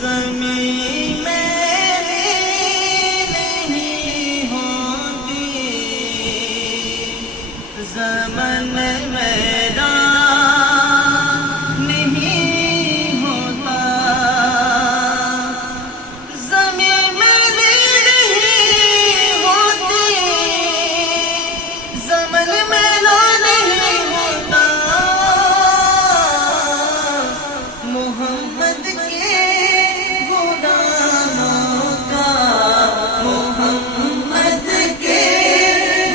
زمین میری نہیں ہوتی، زمن میرا نہیں ہوتا، زمین میری نہیں ہوتی، زمن میرا نہیں ہوتا، محمد کے غلاموں کا، محمد کے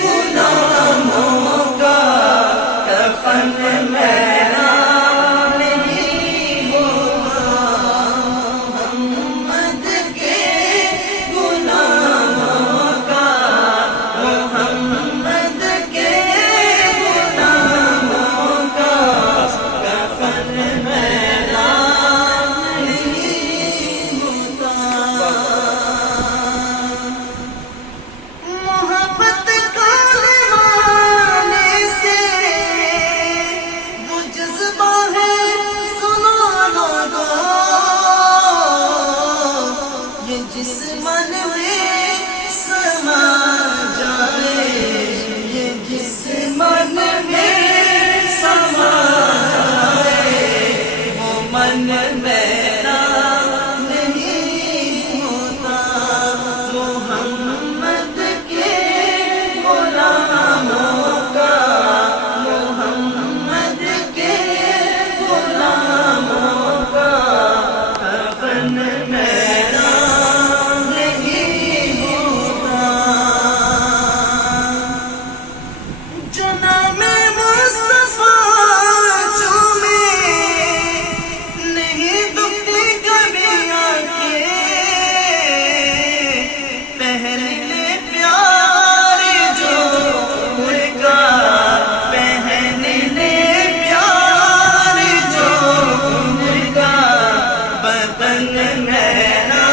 غلاموں کا کفن میرا نہیں ہوگا، محمد کے غلاموں کا، محمد کے غلاموں کا کفن میرا نہیں ہوتا۔ محبت کا نبھانے سے وہ جذبہ ہے، سنا لوگو، یہ جسمن میں سما جائے، یہ جسمن میں سما جائے، وہ من میرا نہیں ہوتا، محمد کے غلاموں کا، محمد کے غلاموں کا کفن میرا نہیں ہوتا۔ جناب مصطفیٰ چومے نہیں دکھتی کبھی آنکھیں، پہن لے پیار جو ان کا، پہن لے پیار جو ان کا، بدن میرا